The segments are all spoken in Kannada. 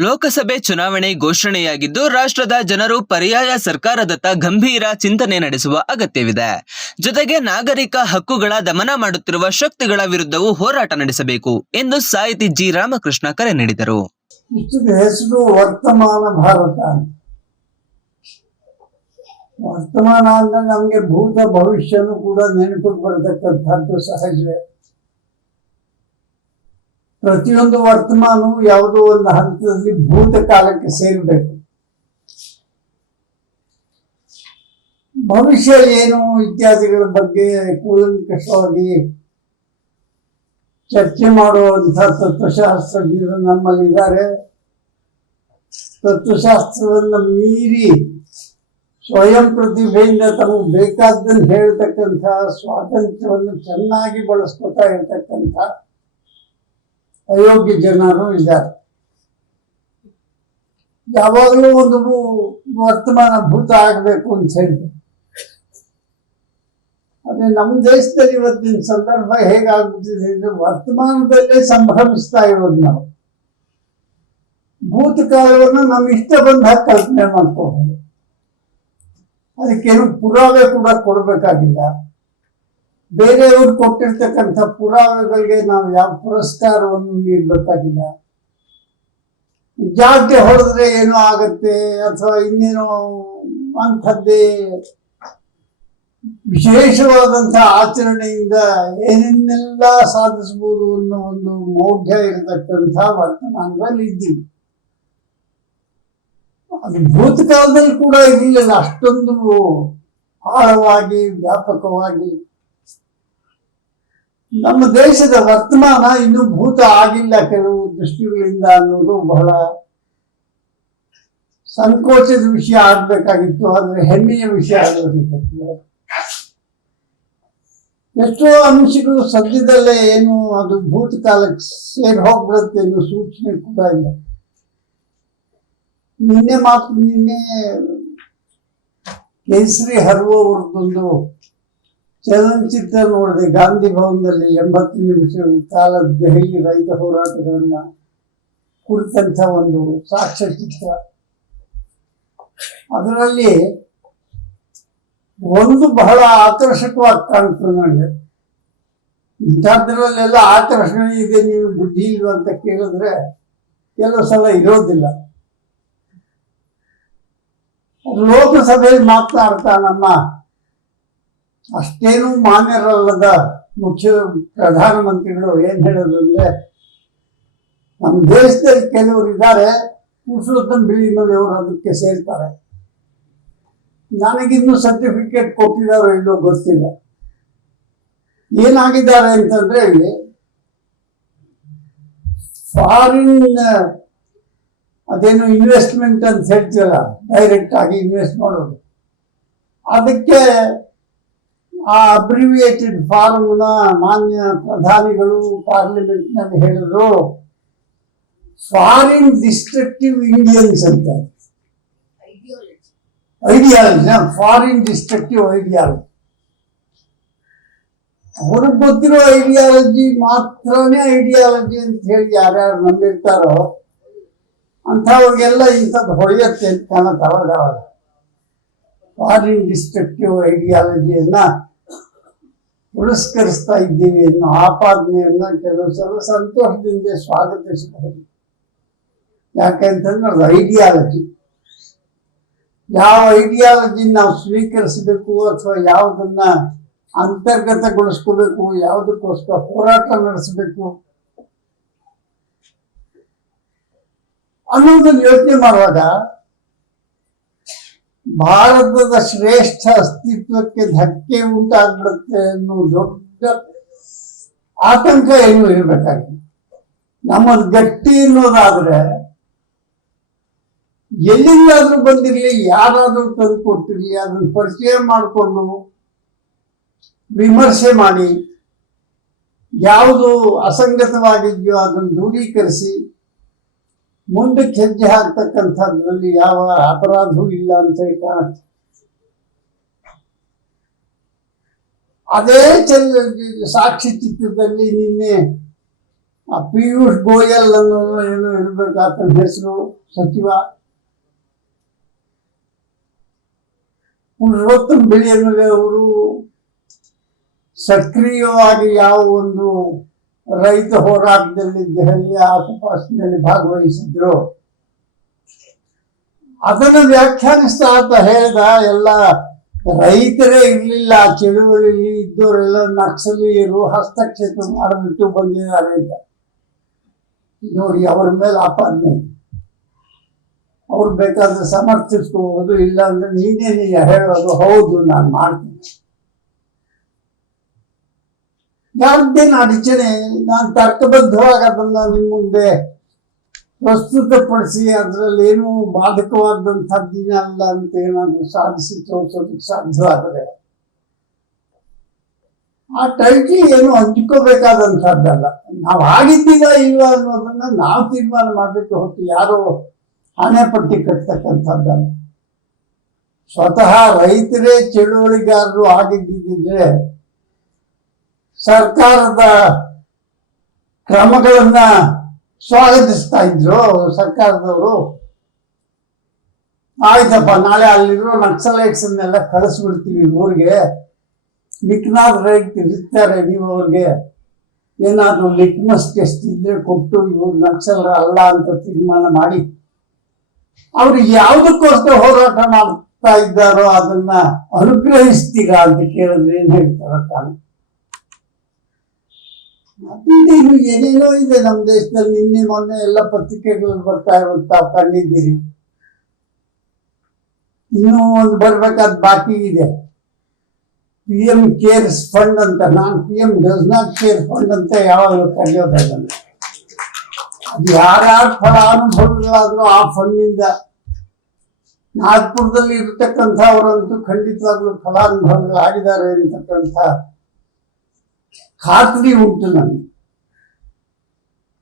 ಲೋಕಸಭೆ ಚುನಾವಣೆ ಘೋಷಣೆಯಾಗಿದ್ದು, ರಾಷ್ಟ್ರದ ಜನರು ಪರ್ಯಾಯ ಸರ್ಕಾರದತ್ತ ಗಂಭೀರ ಚಿಂತನೆ ನಡೆಸುವ ಅಗತ್ಯವಿದೆ. ಜೊತೆಗೆ ನಾಗರಿಕ ಹಕ್ಕುಗಳ ದಮನ ಮಾಡುತ್ತಿರುವ ಶಕ್ತಿಗಳ ವಿರುದ್ಧವೂ ಹೋರಾಟ ನಡೆಸಬೇಕು ಎಂದು ಸಾಹಿತಿ ಜಿ. ರಾಮಕೃಷ್ಣ ಕರೆ ನೀಡಿದರು. ಹೆಸರು ವರ್ತಮಾನ ಭಾರತ ವರ್ತಮಾನ ಅಂದ್ರೆ ನಮ್ಗೆ ಭೂತ ಭವಿಷ್ಯನೂ ಕೂಡ ನೆನಪಿಗೆ ಬರತಕ್ಕಂಥದ್ದು ಸಹಜವೇ. ಪ್ರತಿಯೊಂದು ವರ್ತಮಾನವು ಯಾವುದೋ ಒಂದು ಹಂತದಲ್ಲಿ ಭೂತ ಕಾಲಕ್ಕೆ ಸೇರಬೇಕು. ಭವಿಷ್ಯ ಏನು ಇತ್ಯಾದಿಗಳ ಬಗ್ಗೆ ಕೂಲಂಕಷವಾಗಿ ಚರ್ಚೆ ಮಾಡುವಂತಹ ತತ್ವಶಾಸ್ತ್ರಜ್ಞರು ನಮ್ಮಲ್ಲಿದ್ದಾರೆ. ತತ್ವಶಾಸ್ತ್ರವನ್ನು ಮೀರಿ ಸ್ವಯಂ ಪ್ರತಿಭೆಯಿಂದ ತಮಗೆ ಬೇಕಾದ್ದನ್ನು ಹೇಳ್ತಕ್ಕಂಥ ಸ್ವಾತಂತ್ರ್ಯವನ್ನು ಚೆನ್ನಾಗಿ ಬಳಸ್ಕೊತಾ ಇರ್ತಕ್ಕಂಥ ಅಯೋಗ್ಯ ಜನರು ಇದ್ದಾರೆ. ಯಾವಾಗಲೂ ಒಂದು ವರ್ತಮಾನ ಭೂತ ಆಗಬೇಕು ಅಂತ ಹೇಳಿದೆ ಅದೇ ನಮ್ಮ ದೇಶದಲ್ಲಿ ಇವತ್ತಿನ ಸಂದರ್ಭ ಹೇಗಾಗ್ಬಿಟ್ಟಿದೆ ಅಂದ್ರೆ ವರ್ತಮಾನದಲ್ಲೇ ಸಂಭ್ರಮಿಸ್ತಾ ಇರೋದು ನಾವು. ಭೂತಕಾಲವನ್ನು ನಮ್ಮ ಇಷ್ಟ ಬಂದ ಹಾಗೆ ಕಲ್ಪನೆ ಮಾಡ್ಕೋಬಹುದು ಅದಕ್ಕೇನು ಪುರಾವೆ ಕೂಡ ಕೊಡಬೇಕಾಗಿಲ್ಲ. ಬೇರೆಯವರು ಕೊಟ್ಟಿರ್ತಕ್ಕಂಥ ಪುರಾವೆಗಳಿಗೆ ನಾವು ಯಾವ ಪುರಸ್ಕಾರವನ್ನು ನೀಡಬೇಕಾಗಿಲ್ಲ. ಜಾತಿ ಹೊಡೆದ್ರೆ ಏನೋ ಆಗತ್ತೆ ಅಥವಾ ಇನ್ನೇನೋ ಅಂಥದ್ದೇ ವಿಶೇಷವಾದಂಥ ಆಚರಣೆಯಿಂದ ಏನೇನೆಲ್ಲ ಸಾಧಿಸಬಹುದು ಅನ್ನೋ ಒಂದು ಮೌಢ್ಯ ಇರತಕ್ಕಂಥ ವರ್ತಮಾನದಲ್ಲಿ ಇದ್ದೀವಿ. ಅದು ಭೂತಕಾಲದಲ್ಲಿ ಕೂಡ ಇರಲಿಲ್ಲ. ಅಷ್ಟೊಂದು ಆಳವಾಗಿ, ವ್ಯಾಪಕವಾಗಿ ನಮ್ಮ ದೇಶದ ವರ್ತಮಾನ ಇನ್ನೂ ಭೂತ ಆಗಿಲ್ಲ ಕೆಲವು ದೃಷ್ಟಿಗಳಿಂದ ಅನ್ನೋದು ಬಹಳ ಸಂಕೋಚದ ವಿಷಯ ಆಗ್ಬೇಕಾಗಿತ್ತು, ಆದ್ರೆ ಹೆಮ್ಮೆಯ ವಿಷಯ ಆಗಬೇಕಾಗಿತ್ತು. ಎಷ್ಟೋ ಅಂಶಗಳು ಸದ್ಯದಲ್ಲೇ ಏನು ಅದು ಭೂತಕಾಲಕ್ಕೆ ಸೇರಿ ಹೋಗ್ಬಿಡುತ್ತೆ ಅನ್ನೋ ಸೂಚನೆ ಕೂಡ ಇಲ್ಲ. ನಿನ್ನೆ ಮಾತ್ರ ನಿನ್ನೆ ಕೇಸರಿ ಹರುವವ್ರದ್ದೊಂದು ಚಲನಚಿತ್ರ ನೋಡಿದೆ ಗಾಂಧಿ ಭವನದಲ್ಲಿ ಎಂಬತ್ತು ನಿಮಿಷ ಕಾಲ ದೆಹಲಿ ರೈತ ಹೋರಾಟಗಳನ್ನ ಕುರಿತಂಥ ಒಂದು ಸಾಕ್ಷ್ಯಚಿತ್ರ ಅದರಲ್ಲಿ ಒಂದು ಬಹಳ ಆಕರ್ಷಕವಾಗಿ ಕಾಣ್ತದೆ ನನಗೆ. ಇಂಥದ್ರಲ್ಲೆಲ್ಲ ಆಕರ್ಷಣೆ ಇದೆ, ನೀವು ಬುದ್ಧಿ ಇಲ್ವಾ ಅಂತ ಕೇಳಿದ್ರೆ ಕೆಲವು ಸಲ ಇರೋದಿಲ್ಲ. ಲೋಕಸಭೆಯಲ್ಲಿ ಮಾತನಾಡ್ತಾ ನಮ್ಮ ಅಷ್ಟೇನು ಮಾನ್ಯರಲ್ಲದ ಮುಖ್ಯ ಪ್ರಧಾನಮಂತ್ರಿಗಳು ಏನ್ ಹೇಳೋದು ಅಂದ್ರೆ, ನಮ್ಮ ದೇಶದಲ್ಲಿ ಕೆಲವರು ಇದ್ದಾರೆ, ಪುರುಷೋತ್ತಮ ಅವರು ಅದಕ್ಕೆ ಸೇರ್ತಾರೆ. ನನಗಿನ್ನೂ ಸರ್ಟಿಫಿಕೇಟ್ ಕೊಟ್ಟಿದ್ದಾರೋ ಇಲ್ಲೋ ಗೊತ್ತಿಲ್ಲ. ಏನಾಗಿದ್ದಾರೆ ಅಂತಂದ್ರೆ ಇಲ್ಲಿ ಫಾರಿನ್ ಅದೇನು ಇನ್ವೆಸ್ಟ್ಮೆಂಟ್ ಅಂತ ಹೇಳ್ತೀರ ಡೈರೆಕ್ಟ್ ಆಗಿ ಇನ್ವೆಸ್ಟ್ ಮಾಡೋದು. ಅದಕ್ಕೆ ಆ ಅಬ್ರಿವಿಯೇಟೆಡ್ ಫಾರ್ಮ್ನ ಮಾನ್ಯ ಪ್ರಧಾನಿಗಳು ಪಾರ್ಲಿಮೆಂಟ್ನಲ್ಲಿ ಹೇಳಿದ್ರು ಫಾರಿನ್ ಡಿಸ್ಟ್ರಕ್ಟಿವ್ ಇಂಡಿಯನ್ಸ್ ಅಂತ. ಐಡಿಯಾಲಜಿ ಫಾರಿನ್ ಡಿಸ್ಟ್ರಕ್ಟಿವ್ ಐಡಿಯಾಲಜಿ ಅವ್ರಿಗೆ ಗೊತ್ತಿರೋ ಐಡಿಯಾಲಜಿ ಮಾತ್ರನೇ ಐಡಿಯಾಲಜಿ ಅಂತ ಹೇಳಿ ಯಾರ್ಯಾರು ನಂಬಿರ್ತಾರೋ, ಅಂಥವ್ರಿಗೆಲ್ಲ ಇಂಥದ್ದು ಹೊಳೆಯುತ್ತೆ ಅಂತ ಕಾಣುತ್ತೆ ಅವಾಗ ಫಾರಿನ್ ಡಿಸ್ಟ್ರಕ್ಟಿವ್ ಐಡಿಯಾಲಜಿಯನ್ನ ಪುರಸ್ಕರಿಸ್ತಾ ಇದ್ದೀವಿ ಅನ್ನೋ ಆಪಾದನೆಯನ್ನ ಕೆಲವು ಸಲ ಸಂತೋಷದಿಂದ ಸ್ವಾಗತಿಸಬಹುದು. ಯಾಕೆಂತಂದ್ರೆ ಅದು ಐಡಿಯಾಲಜಿ ಯಾವ ಐಡಿಯಾಲಜಿ ನಾವು ಸ್ವೀಕರಿಸಬೇಕು ಅಥವಾ ಯಾವುದನ್ನ ಅಂತರ್ಗತಗೊಳಿಸ್ಕೋಬೇಕು, ಯಾವುದಕ್ಕೋಸ್ಕರ ಹೋರಾಟ ನಡೆಸಬೇಕು ಅನ್ನೋದನ್ನ ಯೋಚನೆ ಮಾಡುವಾಗ ಭಾರತದ ಶ್ರೇಷ್ಠ ಅಸ್ತಿತ್ವಕ್ಕೆ ಧಕ್ಕೆ ಉಂಟಾಗುತ್ತೆ ಅನ್ನೋ ದೊಡ್ಡ ಆತಂಕ ಏನು ಇರಬೇಕಾಗಿದೆ ನಮ್ಮದು ಗಟ್ಟಿ ಅನ್ನೋದಾದ್ರೆ ಎಲ್ಲಿಂದಾದ್ರೂ ಬಂದಿರಲಿ, ಯಾರಾದ್ರೂ ತಂದು ಕೊಟ್ಟಿರಲಿ ಅದನ್ನ ಪರಿಚಯ ಮಾಡಿಕೊಂಡು ವಿಮರ್ಶೆ ಮಾಡಿ, ಯಾವುದು ಅಸಂಗತವಾಗಿದೆಯೋ ಅದನ್ನು ದೂರೀಕರಿಸಿ ಮುಂದಕ್ಕೆ ಹೆಜ್ಜೆ ಹಾಕ್ತಕ್ಕಂಥದ್ರಲ್ಲಿ ಯಾವ ಅಪರಾಧವೂ ಇಲ್ಲ ಅಂತ ಹೇಳಿ ಕಾಣುತ್ತೆ. ಅದೇ ಚಂದ್ರ ಸಾಕ್ಷಿ ಚಿತ್ರದಲ್ಲಿ ನಿನ್ನೆ ಆ ಪಿಯೂಷ್ ಗೋಯಲ್ ಅನ್ನೋ ಏನೋ ಇರ್ಬೇಕು ಹೆಸರು ಸಚಿವ. ಪುರುಷೋತ್ತಮ್ ಬಿಳಿಯನ್ನಲೆ ಅವರು ಸಕ್ರಿಯವಾಗಿ ಯಾವ ಒಂದು ರೈತ ಹೋರಾಟದಲ್ಲಿ ದೆಹಲಿಯ ಆಸುಪಾಸಿನಲ್ಲಿ ಭಾಗವಹಿಸಿದ್ರು. ಅದನ್ನು ವ್ಯಾಖ್ಯಾನಿಸ್ತಾ ಅಂತ ಹೇಳಿದ ಎಲ್ಲ ರೈತರೇ ಇರಲಿಲ್ಲ ಚಳುವಳಿ ಇದ್ದವರೆಲ್ಲ ನಕ್ಸಲೀಯರು ಹಸ್ತಕ್ಷೇಪ ಮಾಡಿಬಿಟ್ಟು ಬಂದಿದ್ದಾರೆ ಅಂತ. ನೋಡಿ, ಅವರ ಮೇಲೆ ಆಪಾದನೆ. ಅವ್ರು ಬೇಕಾದ್ರೆ ಸಮರ್ಥಿಸ್ಕೋಬಹುದು ಇಲ್ಲ ಅಂದ್ರೆ ನೀನೇ ನೀ ಹೇಳೋದು, ಹೌದು, ನಾನು ಮಾಡ್ತೀನಿ. ಯಾರ್ದೇನು ಅಡಚಣೆ ನಾನು ತರ್ಕಬದ್ಧವಾಗಿ ಅದನ್ನ ನಿಮ್ಮ ಮುಂದೆ ಪ್ರಸ್ತುತಪಡಿಸಿ ಅದರಲ್ಲಿ ಏನು ಬಾಧಕವಾದಂಥದ್ದಿನ ಅಲ್ಲ ಅಂತ ಏನಾದರೂ ಸಾಧಿಸಿ ತೋರಿಸೋದಕ್ಕೆ ಸಾಧ್ಯವಾದರೆ. ಆ ಟೈಟ್ಲಿ ಏನು ಹಂಚ್ಕೋಬೇಕಾದಂಥದ್ದಲ್ಲ ನಾವು ಆಗಿದ್ದೀವ ಇಲ್ಲ ಅನ್ನೋದನ್ನ ನಾವು ತೀರ್ಮಾನ ಮಾಡಬೇಕು ಹೊತ್ತು ಯಾರೋ ಹಣೆ ಪಟ್ಟಿ ಕಟ್ತಕ್ಕಂಥದ್ದಲ್ಲ. ಸ್ವತಃ ರೈತರೇ ಚಳುವಳಿಗಾರರು ಆಗಿದ್ದಿದ್ರೆ ಸರ್ಕಾರದ ಕ್ರಮಗಳನ್ನ ಸ್ವಾಗತಿಸ್ತಾ ಇದ್ರು ಸರ್ಕಾರದವರು. ಆಯ್ತಪ್ಪ, ನಾಳೆ ಅಲ್ಲಿರೋ ನಕ್ಸಲೈಟ್ಸ್ ಅನ್ನೆಲ್ಲ ಕಳಿಸ್ಬಿಡ್ತೀವಿ ಊರಿಗೆ. ಮಿಕ್ನಾದ್ ರೈತರು ಇರ್ತಾರೆ ನೀವು ಅವ್ರಿಗೆ. ಏನಾದರೂ ಲಿಟ್ಮಸ್ ಟೆಸ್ಟ್ ಇದ್ರೆ ಕೊಟ್ಟು ಇವ್ರು ನಕ್ಸಲರ ಅಲ್ಲ ಅಂತ ತೀರ್ಮಾನ ಮಾಡಿ. ಅವ್ರು ಯಾವುದಕ್ಕೋಸ್ಕರ ಹೋರಾಟ ಮಾಡ್ತಾ ಇದ್ದಾರೋ ಅದನ್ನ ಅನುಗ್ರಹಿಸ್ತೀರಾ ಅಂತ ಕೇಳಿದ್ರೆ ಏನ್ ಹೇಳ್ತಾರ ತಾನು? ಮತ್ತೆ ಇನ್ನು ಏನೇನೋ ಇದೆ ನಮ್ಮ ದೇಶದಲ್ಲಿ, ನಿನ್ನೆ, ಮೊನ್ನೆ ಎಲ್ಲ ಪತ್ರಿಕೆಗಳು ಬರ್ತಾ ಇರೋದು ತಾವು ಕಂಡಿದ್ದೀರಿ ಇನ್ನೂ ಒಂದು ಬರ್ಬೇಕಾದ ಬಾಕಿ ಇದೆ. ಪಿ ಎಂ ಕೇರ್ಸ್ ಫಂಡ್ ಅಂತ, ನಾನು P M does not care fund ಅಂತ ಯಾವಾಗಲೂ ಕರೆಯೋದು ಅದನ್ನು ಅದು ಯಾರ್ಯಾರು ಫಲಾನುಭವಿಗಳಾದ್ರೂ ಆ ಫಂಡ್ನಿಂದ ನಾಗ್ಪುರದಲ್ಲಿ ಇರತಕ್ಕಂಥವರಂತೂ ಖಂಡಿತವಾಗ್ಲೂ ಫಲಾನುಭವಿಗಳಾಗಿದ್ದಾರೆ ಅಂತಕ್ಕಂಥ ಖಾತ್ರಿ ಉಂಟು ನನಗೆ.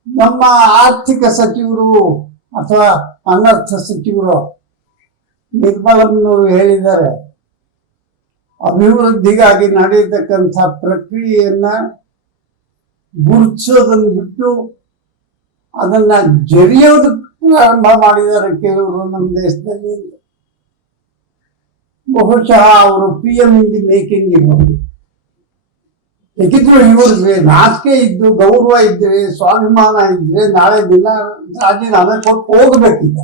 ನಮ್ಮ ಆರ್ಥಿಕ ಸಚಿವರು ಅಥವಾ ಅನರ್ಥ ಸಚಿವರು ನಿರ್ಮಲನ್ನು ಹೇಳಿದ್ದಾರೆ. ಅಭಿವೃದ್ಧಿಗಾಗಿ ನಡೆಯತಕ್ಕಂಥ ಪ್ರಕ್ರಿಯೆಯನ್ನ ಗುರುತಿಸೋದನ್ನು ಬಿಟ್ಟು ಅದನ್ನ ಜರಿಯೋದಕ್ಕೆ ಪ್ರಾರಂಭ ಮಾಡಿದ್ದಾರೆ ಕೆಲವರು ನಮ್ಮ ದೇಶದಲ್ಲಿ. ಬಹುಶಃ ಅವರು ಪಿ ಎಂ ಇಂಡಿ ಮೇಕಿಂಗ್ ಇರ್ಬೋದು ಹೇಗಿದ್ರು ಇವ್ರಿಗೆ ನಾಚಿಕೆ ಇದ್ದು ಗೌರವ ಇದ್ರೆ, ಸ್ವಾಭಿಮಾನ ಇದ್ರೆ, ನಾಳೆ ದಿನ ರಾಜೀನಾಮೆ ಕೊಟ್ಟು ಹೋಗ್ಬೇಕಿದ್ದ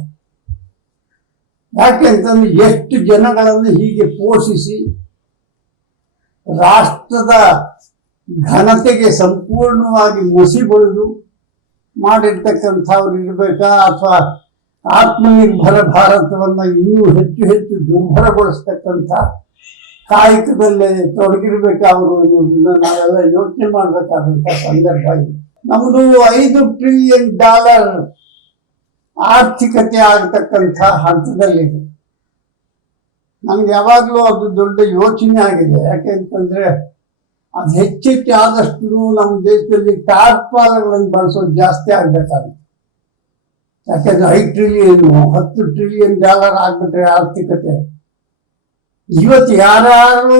ಯಾಕೆ ಅಂತಂದ್ರೆ ಎಷ್ಟು ಜನಗಳನ್ನು ಹೀಗೆ ಪೋಷಿಸಿ ರಾಷ್ಟ್ರದ ಘನತೆಗೆ ಸಂಪೂರ್ಣವಾಗಿ ಮಸಿ ಬಳಿದು ಮಾಡಿರ್ತಕ್ಕಂಥವ್ರು ಇರಬೇಕಾ? ಅಥವಾ ಆತ್ಮನಿರ್ಭರ ಭಾರತವನ್ನು ಇನ್ನೂ ಹೆಚ್ಚು ಹೆಚ್ಚು ದುರ್ಭರಗೊಳಿಸ್ತಕ್ಕಂಥ ಕಾಯಕದಲ್ಲಿ ತೊಡಗಿರ್ಬೇಕು ಅವರು ನಾವೆಲ್ಲ ಯೋಚನೆ ಮಾಡಬೇಕಾದಂಥ ಸಂದರ್ಭ ಇದೆ. ನಮ್ಮದು ಐದು ಟ್ರಿಲಿಯನ್ ಡಾಲರ್ ಆರ್ಥಿಕತೆ ಆಗತಕ್ಕಂಥ ಹಂತದಲ್ಲಿದೆ ನಮ್ಗೆ ಯಾವಾಗಲೂ ಅದು ದೊಡ್ಡ ಯೋಚನೆ ಆಗಿದೆ. ಯಾಕೆಂತಂದ್ರೆ ಅದು ಹೆಚ್ಚೆಚ್ಚು ಆದಷ್ಟು ನಮ್ಮ ದೇಶದಲ್ಲಿ ಟಾರ್ಪಾಲಗಳನ್ನು ಬಳಸೋದು ಜಾಸ್ತಿ ಆಗ್ಬೇಕಾಗುತ್ತೆ. ಯಾಕೆಂದ್ರೆ ಐದು ಟ್ರಿಲಿಯನ್ ಹತ್ತು ಟ್ರಿಲಿಯನ್ ಡಾಲರ್ ಆಗ್ಬಿಟ್ರೆ ಆರ್ಥಿಕತೆ ಇವತ್ತು ಯಾರು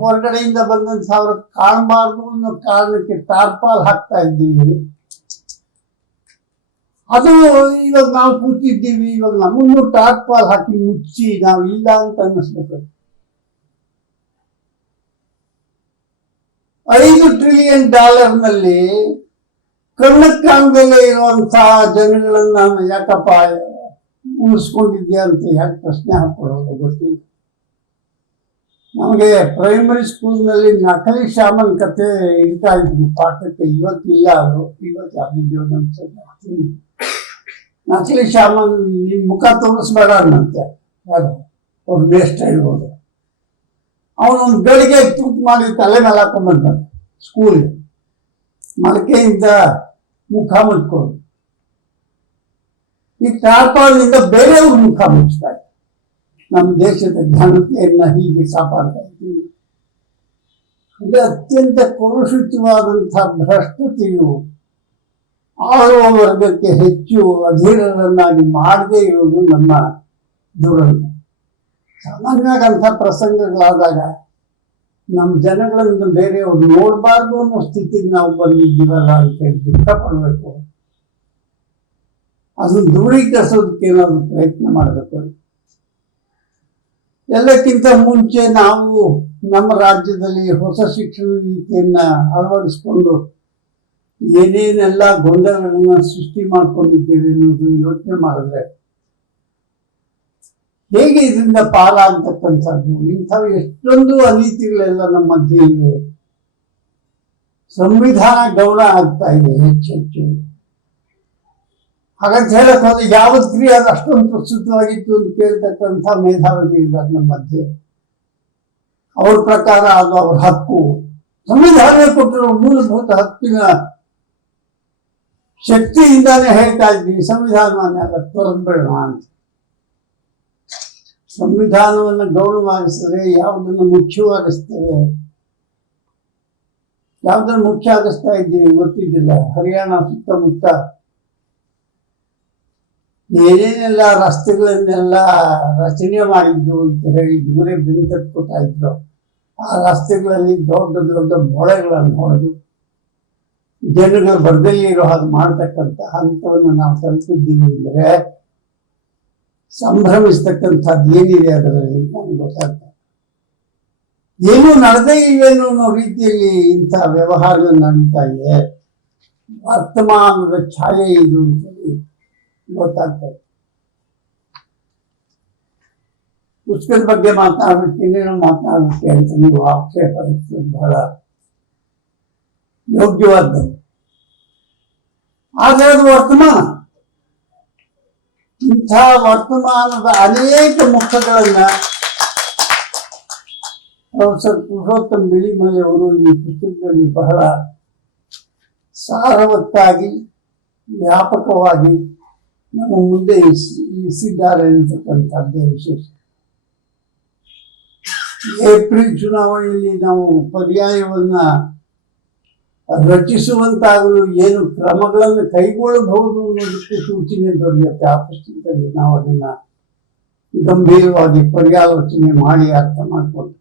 ಹೊರಗಡೆಯಿಂದ ಬಂದಂತ ಅವ್ರ ಕಾಣಬಾರ್ದು ಅನ್ನೋ ಕಾರಣಕ್ಕೆ ಟಾರ್ಪಾಲ್ ಹಾಕ್ತಾ ಇದ್ದೀವಿ. ಅದು ಇವಾಗ ನಾವು ಕೂತಿದ್ದೀವಿ, ಇವಾಗ ನಮ್ಮನ್ನು ಟಾರ್ಪಾಲ್ ಹಾಕಿ ಮುಚ್ಚಿ ನಾವು ಇಲ್ಲ ಅಂತ ಅನ್ನಿಸ್ಬೇಕು. ಐದು ಟ್ರಿಲಿಯನ್ ಡಾಲರ್ನಲ್ಲಿ ಕಣ್ಣಕ್ಕೆ ಕಾಣದಲ್ಲೇ ಇರುವಂತಹ ಜನಗಳನ್ನ ಯಾಕಪ್ಪ ಉಳಿಸ್ಕೊಂಡಿದ್ಯಾ ಅಂತ ಯಾಕೆ ಪ್ರಶ್ನೆ ಹಾಕೊಳ್ಳೋದು ಗೊತ್ತಿಲ್ಲ. ನಮಗೆ ಪ್ರೈಮರಿ ಸ್ಕೂಲ್ನಲ್ಲಿ ನಕಲಿ ಶಾಮನ್ ಕತೆ ಇಡ್ತಾ ಇದ್ರು. ಪಾಠಕ್ಕೆ ಇವತ್ತಿಲ್ಲ ಅವರು. ಇವತ್ತು ನಮ್ಮ ನಕಲಿ ಶಾಮನ್ ನಿಮ್ಮ ಮುಖ ತೋರಿಸ್ಬೇಡ ಅನ್ನಂತೆ ಯಾರು? ಅವ್ರ ಮೇಸ್ಟ್ ಇರ್ಬೋದು ಅವನೊಂದು ಬೆಳಿಗ್ಗೆ ತೂತು ಮಾಡಿ ತಲೆ ಮೇಲೆ ಹಾಕೊಂಡ್ಬಂದ ಸ್ಕೂಲ್ ಮಡಕೆಯಿಂದ ಮುಖ ಮುಚ್ಕೊಂಡು ಈ ಟಾರ್ಪಾಲ್ನಿಂದ ಬೇರೆಯವ್ರ ಮುಖ ಮುಚ್ತಾರೆ ನಮ್ಮ ದೇಶದ ಘನತೆಯನ್ನ ಹೀಗೆ ಕಾಪಾಡ್ತಾ ಇದ್ದೀವಿ. ಇದು ಅತ್ಯಂತ ಕಲುಷಿತವಾದಂತಹ ಭ್ರಷ್ಟತೆಯು ಆಳುವ ವರ್ಗಕ್ಕೆ ಹೆಚ್ಚು ಅಧೀರರನ್ನಾಗಿ ಮಾಡದೇ ಇರುವುದು ನಮ್ಮ ದುರಂತ. ಸಾಮಾನ್ಯವಾಗಿ ಅಂಥ ಪ್ರಸಂಗಗಳಾದಾಗ ನಮ್ಮ ಜನಗಳನ್ನು ಬೇರೆಯವರು ನೋಡಬಾರ್ದು ಅನ್ನೋ ಸ್ಥಿತಿಗೆ ನಾವು ಬಂದಿದ್ದೀವಲ್ಲ ಅಂತ ಹೇಳಿ ದುಃಖ ಪಡಬೇಕು. ಅದನ್ನು ದೂರೀಕರಿಸೋದಕ್ಕೆ ಏನಾದ್ರು ಪ್ರಯತ್ನ ಮಾಡಬೇಕು ಎಲ್ಲಕ್ಕಿಂತ ಮುಂಚೆ ನಾವು ನಮ್ಮ ರಾಜ್ಯದಲ್ಲಿ ಹೊಸ ಶಿಕ್ಷಣ ನೀತಿಯನ್ನ ಅಳವಡಿಸಿಕೊಂಡು ಏನೇನೆಲ್ಲ ಗೊಂದಲಗಳನ್ನ ಸೃಷ್ಟಿ ಮಾಡ್ಕೊಂಡಿದ್ದೇವೆ ಅನ್ನೋದನ್ನ ಯೋಚನೆ ಮಾಡಿದ್ರೆ ಹೇಗೆ ಇದರಿಂದ ಪಾಲಾಗ್ತಕ್ಕಂಥದ್ದು? ಇಂಥವು ಎಷ್ಟೊಂದು ಅನೀತಿಗಳೆಲ್ಲ ನಮ್ಮ ಮಧ್ಯೆ ಇವೆ. ಸಂವಿಧಾನ ಗೌಣ ಆಗ್ತಾ ಇದೆ ಹೆಚ್ಚು ಹೆಚ್ಚು ಹಾಗಂತ ಹೇಳಕ್ ಹೋದ್ರೆ ಯಾವತ್ ಕ್ರಿಯೆ ಅದು ಅಷ್ಟೊಂದು ಪ್ರಸ್ತುತವಾಗಿತ್ತು ಅಂತ ಕೇಳ್ತಕ್ಕಂಥ ಮೇಧಾವತಿ ಇದ್ದಾರೆ ನಮ್ಮ ಮಧ್ಯೆ. ಅವ್ರ ಪ್ರಕಾರ ಅದು ಅವ್ರ ಹಕ್ಕು. ಸಂವಿಧಾನ ಕೊಟ್ಟಿರೋ ಮೂಲಭೂತ ಹಕ್ಕಿನ ಶಕ್ತಿಯಿಂದಾನೇ ಹೇಳ್ತಾ ಇದ್ವಿ ಸಂವಿಧಾನವನ್ನ ತೊರೆದ್ಬೇಡ ಅಂತ. ಸಂವಿಧಾನವನ್ನು ಗೌರವಾಗಿಸಿದ್ರೆ ಯಾವುದನ್ನು ಮುಖ್ಯವಾಗಿಸ್ತೇವೆ ಯಾವುದನ್ನು ಮುಖ್ಯ ಆಗಿಸ್ತಾ ಇದ್ದೀವಿ ಗೊತ್ತಿದ್ದಿಲ್ಲ. ಹರಿಯಾಣ ಸುತ್ತಮುತ್ತ ಏನೇನೆಲ್ಲ ರಸ್ತೆಗಳನ್ನೆಲ್ಲ ರಚನೆ ಮಾಡಿದ್ದು ಅಂತ ಹೇಳಿ ಇವರೇ ಬೆನ್ನು ಕಟ್ಕೊತಾ ಇದ್ರು. ಆ ರಸ್ತೆಗಳಲ್ಲಿ ದೊಡ್ಡ ದೊಡ್ಡ ಮೊಳೆಗಳನ್ನು ಹೊಡೆದು ಜನಗಳು ಬರ್ದಲ್ಲಿ ಇರೋ ಹಾಗೆ ಮಾಡ್ತಕ್ಕಂಥ ಹಂತವನ್ನು ನಾವು ತಲುಪಿದ್ದೀವಿ ಅಂದರೆ ಸಂಭ್ರಮಿಸ್ತಕ್ಕಂಥದ್ದು ಏನಿದೆ ಅದರಲ್ಲಿ ನಮ್ಗೆ ಗೊತ್ತಾಗ್ತದೆ. ಏನೂ ನಡೆದೇ ಇಲ್ವೇನೋ ಅನ್ನೋ ರೀತಿಯಲ್ಲಿ ಇಂಥ ವ್ಯವಹಾರಗಳು ನಡೀತಾ ಇದೆ. ವರ್ತಮಾನದ ಛಾಯೆ ಇದು ಅಂತೇಳಿ ಗೊತ್ತಾಗ್ತದೆ ಪುಸ್ತಕದ ಬಗ್ಗೆ ಮಾತನಾಡ್ಬೇಕು ಇನ್ನೇನೋ ಮಾತನಾಡ್ಬೇಕು ಅಂತ ನೀವು ಆಕ್ಷೇಪ ಇತ್ತು ಬಹಳ ಯೋಗ್ಯವಾದ್ದು ಆದರೆ ಅದು ವರ್ತಮಾನ ಇಂಥ ವರ್ತಮಾನದ ಅನೇಕ ಮುಖಗಳನ್ನ ಪ್ರೊಫೆಸರ್ ಪುರುಷೋತ್ತಮ್ ಬಿಳಿಮಲೆ ಅವರು ಈ ಪುಸ್ತಕದಲ್ಲಿ ಬಹಳ ಸಾರವತ್ತಾಗಿ ವ್ಯಾಪಕವಾಗಿ ನಮ್ಮ ಮುಂದೆ ಇಸಿದ್ದಾರೆ ಅಂತಕ್ಕಂಥದ್ದೇ ವಿಶೇಷ. ಏಪ್ರಿಲ್ ಚುನಾವಣೆಯಲ್ಲಿ ನಾವು ಪರ್ಯಾಯವನ್ನ ರಚಿಸುವಂತಾಗಲು ಏನು ಕ್ರಮಗಳನ್ನು ಕೈಗೊಳ್ಳಬಹುದು ಅನ್ನೋದಕ್ಕೆ ಸೂಚನೆ ದೊರೆಯುತ್ತೆ. ಆ ಪುಸ್ತಕದಲ್ಲಿ ನಾವು ಅದನ್ನ ಗಂಭೀರವಾಗಿ ಪರ್ಯಾಲೋಚನೆ ಮಾಡಿ ಅರ್ಥ ಮಾಡಿಕೊಂಡು.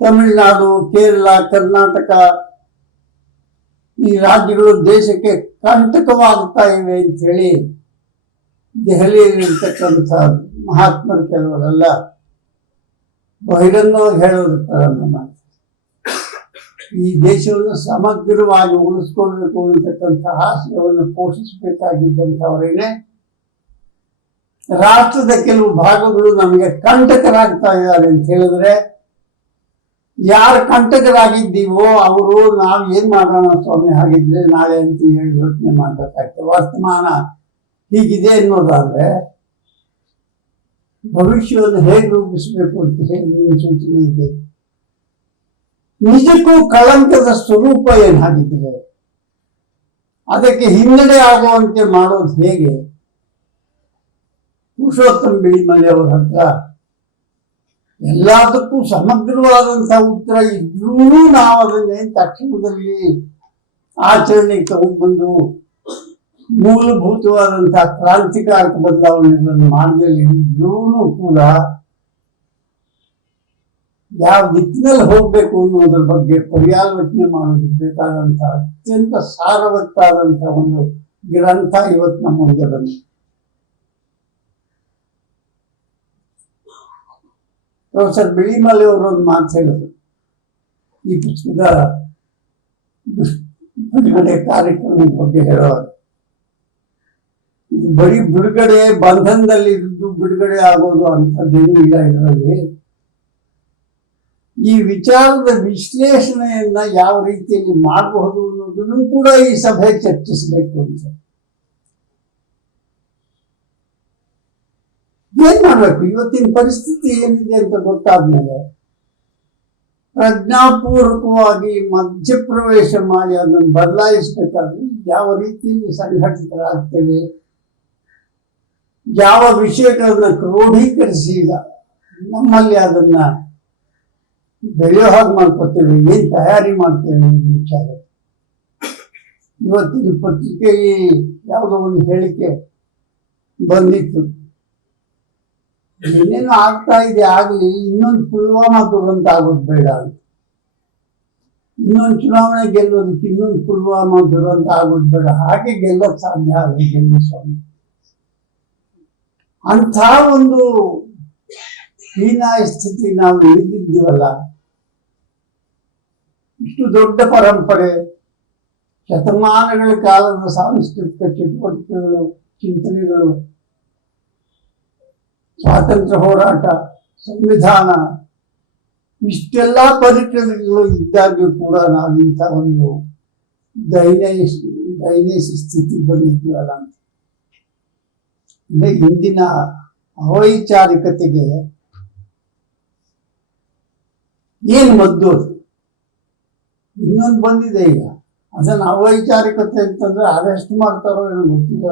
ತಮಿಳುನಾಡು, ಕೇರಳ, ಕರ್ನಾಟಕ ಈ ರಾಜ್ಯಗಳು ದೇಶಕ್ಕೆ ಕಂಟಕವಾಗ್ತಾ ಇವೆ ಅಂತ ಹೇಳಿ ದೆಹಲಿಯಲ್ಲಿರ್ತಕ್ಕಂಥ ಮಹಾತ್ಮರು ಕೆಲವರೆಲ್ಲ ಬಹಿರಂಗವಾಗಿ ಹೇಳೋದು ಪ್ರಾರಂಭ ಈ ದೇಶವನ್ನು ಸಮಗ್ರವಾಗಿ ಉಳಿಸ್ಕೊಳ್ಬೇಕು ಅನ್ನತಕ್ಕಂಥ ಆಶಯವನ್ನು ಪೋಷಿಸಬೇಕಾಗಿದ್ದಂಥವರೇನೆ ರಾಷ್ಟ್ರದ ಕೆಲವು ಭಾಗಗಳು ನಮಗೆ ಕಂಟಕರಾಗ್ತಾ ಇದ್ದಾರೆ ಅಂತ ಹೇಳಿದ್ರೆ ಯಾರು ಕಂಟಕರಾಗಿದ್ದೀವೋ ಅವರು, ನಾವು ಏನ್ ಮಾಡೋಣ ಸ್ವಾಮಿ, ಹಾಗಿದ್ರೆ ನಾಳೆ ಅಂತ ಹೇಳಿ ಯೋಚನೆ ಮಾಡ್ಬೇಕಾಗ್ತದೆ ವರ್ತಮಾನ ಹೀಗಿದೆ ಅನ್ನೋದಾದ್ರೆ, ಭವಿಷ್ಯವನ್ನು ಹೇಗೆ ರೂಪಿಸಬೇಕು ಅಂತ ಹೇಳಿ ನಿಮ್ಮ ಸೂಚನೆ ಇದೆ. ನಿಜಕ್ಕೂ ಕಳಂಕದ ಸ್ವರೂಪ ಹಾಗಿದ್ರೆ, ಅದಕ್ಕೆ ಹಿನ್ನಡೆ ಆಗುವಂತೆ ಮಾಡೋದು ಹೇಗೆ? ಪುರುಷೋತ್ತಮ ಬಿಳಿಮಲೆ ಮನೆಯವರ ಹತ್ರ ಎಲ್ಲದಕ್ಕೂ ಸಮಗ್ರವಾದಂತಹ ಉತ್ತರ ಇದ್ರೂ ನಾವು ಅದನ್ನೇ ತಕ್ಷಣದಲ್ಲಿ ಆಚರಣೆಗೆ ತಗೊಂಡ್ಬಂದು ಮೂಲಭೂತವಾದಂತಹ ಕ್ರಾಂತಿಕಾರಕ ಬದಲಾವಣೆಗಳನ್ನು ಮಾಡಿದಲ್ಲಿ ಇದ್ರೂ ಕೂಡ ಯಾವ ದಿಕ್ಕಿನಲ್ಲಿ ಹೋಗ್ಬೇಕು ಅನ್ನೋದ್ರ ಬಗ್ಗೆ ಪರ್ಯಾಲೋಚನೆ ಮಾಡೋದು ಬೇಕಾದಂತಹ ಅತ್ಯಂತ ಸಾರವತ್ತಾದಂತಹ ಒಂದು ಗ್ರಂಥ ಇವತ್ತು ನಮ್ಮ ಮುಂದೆ ಪ್ರೊಫೆಸರ್ ಬಿಳಿಮಲೆ ಅವರು ಒಂದು ಮಾತು ಹೇಳಿದ್ರು. ಈ ಪುಸ್ತಕದ ಬಿಡ್- ಬಿಡುಗಡೆ ಕಾರ್ಯಕ್ರಮದ ಬಗ್ಗೆ ಹೇಳುವಾಗ. ಇದು ಬರೀ ಬಿಡುಗಡೆ ಬಂಧನದಲ್ಲಿ ಇದ್ದು ಬಿಡುಗಡೆ ಆಗೋದು ಅಂಥದ್ದೇನೂ ಇಲ್ಲ ಇದರಲ್ಲಿ. ಈ ವಿಚಾರದ ವಿಶ್ಲೇಷಣೆಯನ್ನ ಯಾವ ರೀತಿಯಲ್ಲಿ ಮಾಡಬಹುದು ಅನ್ನೋದನ್ನು ಕೂಡ ಈ ಸಭೆ ಚರ್ಚಿಸಬೇಕು ಅಂತ. ಏನ್ ಮಾಡ್ಬೇಕು? ಇವತ್ತಿನ ಪರಿಸ್ಥಿತಿ ಏನಿದೆ ಅಂತ ಗೊತ್ತಾದ್ಮೇಲೆ ಪ್ರಜ್ಞಾಪೂರ್ವಕವಾಗಿ ಮಧ್ಯಪ್ರವೇಶ ಮಾಡಿ ಅದನ್ನು ಬದಲಾಯಿಸಬೇಕಾದ್ರೆ ಯಾವ ರೀತಿಯಲ್ಲಿ ಸಂಘಟಿತರಾಗ್ತೇವೆ? ಯಾವ ವಿಷಯಗಳನ್ನು ಕ್ರೋಢೀಕರಿಸಿ ನಮ್ಮಲ್ಲಿ ಅದನ್ನ ಬೆಳೆಯೋ ಹಾಗೆ ಮಾಡ್ಕೊತೇವೆ, ಏನು ತಯಾರಿ ಮಾಡ್ತೇವೆ ವಿಚಾರ. ಇವತ್ತಿನ ಪತ್ರಿಕೆಯಲ್ಲಿ ಯಾವುದೋ ಒಂದು ಹೇಳಿಕೆ ಬಂದಿತ್ತು. ಏನೇನು ಆಗ್ತಾ ಇದೆ ಆಗ್ಲಿ, ಇನ್ನೊಂದು ಪುಲ್ವಾಮಾ ದುರಂತ ಆಗೋದು ಬೇಡ ಇನ್ನೊಂದು ಚುನಾವಣೆ ಗೆಲ್ಲೋದಕ್ಕೆ ಇನ್ನೊಂದು ಪುಲ್ವಾಮಾ ದುರಂತ ಆಗೋದು ಬೇಡ. ಹಾಗೆ ಗೆಲ್ಲೋದು ಸಾಧ್ಯ ಆಗಲಿ ಗೆಲ್ಲಿ ಸ್ವಾಮಿ. ಅಂತ ಒಂದು ಹೀನಾಯ ಸ್ಥಿತಿ ನಾವು ಇಳಿದಿದ್ದೀವಲ್ಲ. ಇಷ್ಟು ದೊಡ್ಡ ಪರಂಪರೆ, ಶತಮಾನಗಳ ಕಾಲದ ಸಾಂಸ್ಕೃತಿಕ ಚಟುವಟಿಕೆಗಳು, ಚಿಂತನೆಗಳು ಸ್ವಾತಂತ್ರ್ಯ ಹೋರಾಟ, ಸಂವಿಧಾನ, ಇಷ್ಟೆಲ್ಲ ಪರಿಕರಗಳು ಇದ್ದಾಗ್ಯೂ ಕೂಡ ನಾವಿಂಥ ಒಂದು ದೈನ್ಯ ದೈನ್ಯ ಸ್ಥಿತಿ ಬಂದಿದ್ದೀವಲ್ಲ ಅಂತ ಇಂದಿನ ಅವೈಚಾರಿಕತೆಗೆ ಏನು ಮದ್ದು? ಇನ್ನೊಂದು ಬಂದಿದೆ ಈಗ ಅದನ್ನ ಅವೈಚಾರಿಕತೆ ಅಂತಂದ್ರೆ ಅರೆಸ್ಟ್ ಮಾಡ್ತಾರೋ ಏನೋ ಗೊತ್ತಿಲ್ಲ.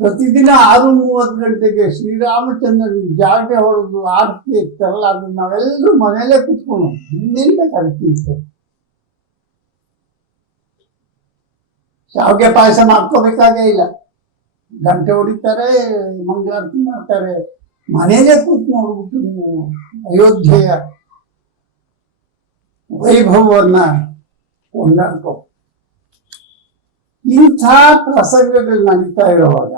ಪ್ರತಿದಿನ ಆರು ಮೂವತ್ತು ಗಂಟೆಗೆ ಶ್ರೀರಾಮಚಂದ್ರ ಜಾಗಟೆ ಹೊಡೆದು ಆರತಿ ಇರ್ತಾರಲ್ಲ ಅದನ್ನ ನಾವೆಲ್ಲರೂ ಮನೆಯಲ್ಲೇ ಕುತ್ಕೊಂಡು ಹಿಂದೇನು ಇತ್ತು. ಶಾವಿಗೆ ಪಾಯಸ ಮಾಡ್ಕೋಬೇಕಾಗೇ ಇಲ್ಲ. ಗಂಟೆ ಹೊಡಿತಾರೆ, ಮಂಗಳಾರತಿ ಮಾಡ್ತಾರೆ. ಮನೆಯಲ್ಲೇ ಕೂತ್ ನೋಡ್ಬಿಟ್ಟು ನೀವು ಅಯೋಧ್ಯೆಯ ವೈಭವವನ್ನ ಕೊಂಡಾಡ್ಕೋ. ಇಂಥ ಪ್ರಸಂಗಗಳು ನಡೀತಾ ಇರುವಾಗ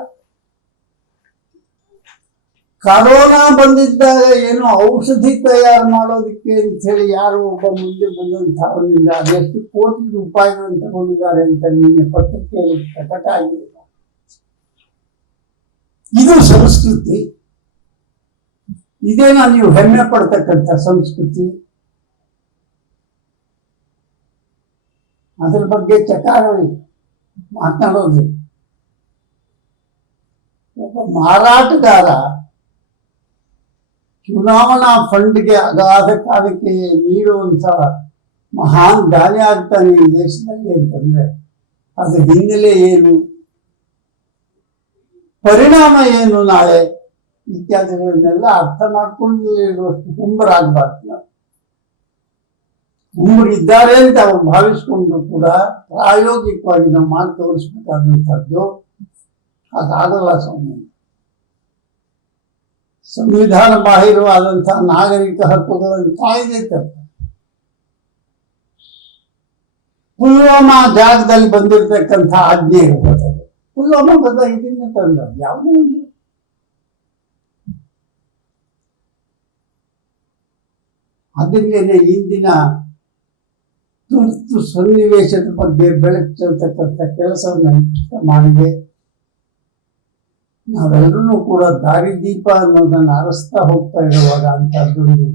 ಕರೋನಾ ಬಂದಿದ್ದಾಗ ಏನು ಔಷಧಿ ತಯಾರು ಮಾಡೋದಕ್ಕೆ ಅಂತ ಹೇಳಿ ಯಾರು ಒಬ್ಬ ಮುಂದೆ ಬಂದಂಥವರಿಂದ ಅದೆಷ್ಟು ಕೋಟಿ ರೂಪಾಯಿಗಳನ್ನು ತಗೊಂಡಿದ್ದಾರೆ ಅಂತ ನಿನ್ನೆ ಪತ್ರಿಕೆಯಲ್ಲಿ ಪ್ರಕಟ ಆಗಿದೆ ಇದು ಸಂಸ್ಕೃತಿ ಇದೇನಾ ನೀವು ಹೆಮ್ಮೆ ಪಡ್ತಕ್ಕಂಥ ಸಂಸ್ಕೃತಿ ಅದ್ರ ಬಗ್ಗೆ ಚಕಾರವಿ ಮಾತನಾಡೋದು ಒಬ್ಬ ಮಾರಾಟಗಾರ ಚುನಾವಣಾ ಫಂಡ್ಗೆ ಅಗಾಧ ಕಾಲಕ್ಕೆ ನೀಡುವಂತ ಮಹಾನ್ ದಾನಿ ಆಗ್ತಾನೆ ಈ ದೇಶದಲ್ಲಿ ಅಂತಂದ್ರೆ, ಅದ್ರ ಹಿನ್ನೆಲೆ ಏನು? ಪರಿಣಾಮ ಏನು ನಾಳೆ? ಇತ್ಯಾದಿಗಳನ್ನೆಲ್ಲ ಅರ್ಥ ಮಾಡ್ಕೊಳ್ಳಿರುವಷ್ಟು ಹುಂಬರಾಗಬಾರ್ದು ನಾವು. ಹುಂಬರಿದ್ದಾರೆ ಅಂತ ಅವ್ರು ಭಾವಿಸ್ಕೊಂಡು ಕೂಡ ಪ್ರಾಯೋಗಿಕವಾಗಿ ನಾವು ಮಾಡಿ ತೋರಿಸ್ಬೇಕಾದಂಥದ್ದು. ಅದಾಗಲ್ಲ ಸ್ವಾಮಿ. ಸಂವಿಧಾನ ಬಾಹಿರವಾದಂತಹ ನಾಗರಿಕ ಹಕ್ಕುಗಳನ್ನು ಕಾಯ್ದೆ ಪುಲ್ವಾಮಾ ಜಾಗದಲ್ಲಿ ಬಂದಿರತಕ್ಕಂಥ ಆಜ್ಞೆ ಇರ್ಬೋದು ಅದು. ಪುಲ್ವಾಮಾ ಬಂದ ಇದನ್ನ ತಂದ. ಯಾವುದೋ ಒಂದು ಅದರಿಂದಲೇ ಇಂದಿನ ತುರ್ತು ಸನ್ನಿವೇಶದ ಬಗ್ಗೆ ಬೆಳಕು ಚೆಲ್ತಕ್ಕಂಥ ಕೆಲಸವನ್ನು ಮಾಡಿದೆ ನಾವೆಲ್ಲರೂ ಕೂಡ ದಾರಿದೀಪ ಅನ್ನೋದನ್ನು ಅರಸ್ತಾ ಹೋಗ್ತಾ ಇರುವಾಗ ಅಂತಹದ್ದೊಂದು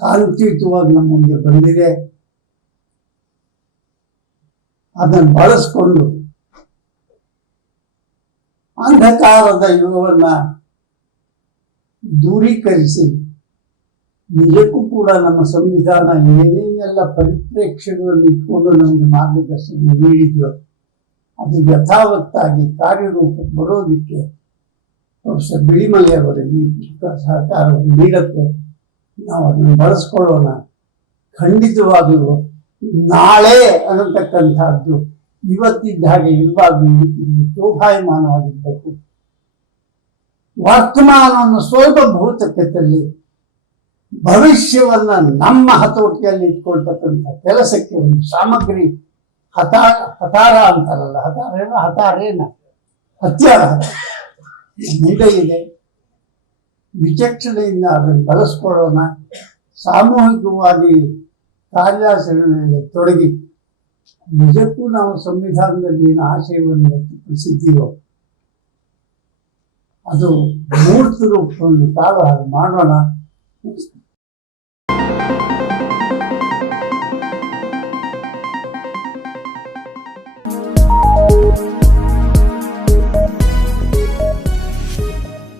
ಕಾಂತಿಯುತವಾಗಿ ನಮ್ಮ ಮುಂದೆ ಬಂದಿದೆ. ಅದನ್ನು ಬಳಸ್ಕೊಂಡು ಅಂಧಕಾರದ ಯುಗವನ್ನ ದೂರೀಕರಿಸಿ ನಿಜಕ್ಕೂ ಕೂಡ ನಮ್ಮ ಸಂವಿಧಾನ ಏನೇನೆಲ್ಲ ಪರಿಪ್ರೇಕ್ಷೆಗಳನ್ನು ಇಟ್ಕೊಂಡು ನಮಗೆ ಮಾರ್ಗದರ್ಶನ ನೀಡಿದ್ಯೋ ಅದು ಯಥಾವತ್ತಾಗಿ ಕಾರ್ಯರೂಪಕ್ಕೆ ಬರೋದಕ್ಕೆ ಪ್ರೊಫೆಸರ್ ಬಿಳಿಮಲೆ ಅವರಿಗೆ ಈ ಪುಸ್ತಕ ಸಹಕಾರವನ್ನು ನೀಡುತ್ತೆ ನಾವು ಅದನ್ನು ಬಳಸ್ಕೊಳ್ಳೋಣ. ಖಂಡಿತವಾಗಲೂ ನಾಳೆ ಅನ್ನತಕ್ಕಂಥದ್ದು ಇವತ್ತಿದ್ದ ಹಾಗೆ ಇರಬಾರ್ದು ಇದು ಶೋಭಾಯಮಾನವಾಗಿರ್ಬೇಕು. ವರ್ತಮಾನವನ್ನು ಸ್ವಲ್ಪ ಭೂತಕ್ಕೆ ತಳ್ಳಿ ಭವಿಷ್ಯವನ್ನ ನಮ್ಮ ಹತೋಟಿಯಲ್ಲಿ ಇಟ್ಕೊಳ್ತಕ್ಕಂಥ ಕೆಲಸಕ್ಕೆ ಒಂದು ಸಾಮಗ್ರಿ ಹತಾ ಹತಾರ ಅಂತಾರಲ್ಲ, ಹತಾರೇನ ಹತಾರೇನ? ಹತ್ಯಾರ. ಮುಂದೆ ಇದೆ. ವಿಚಕ್ಷಣೆಯಿಂದ ಅದನ್ನು ಬಳಸ್ಕೊಳ್ಳೋಣ. ಸಾಮೂಹಿಕವಾಗಿ ಕಾರ್ಯಾಚರಣೆಯಲ್ಲಿ ತೊಡಗಿ. ನಿಜಕ್ಕೂ ನಾವು ಸಂವಿಧಾನದಲ್ಲಿ ಏನು ಆಶಯವನ್ನು ವ್ಯಕ್ತಪಡಿಸಿದ್ದೀವೋ, ಅದು ಮೂರ್ತ ರೂಪವನ್ನು ಕಾಲ ಹಾಗೆ ಮಾಡೋಣ.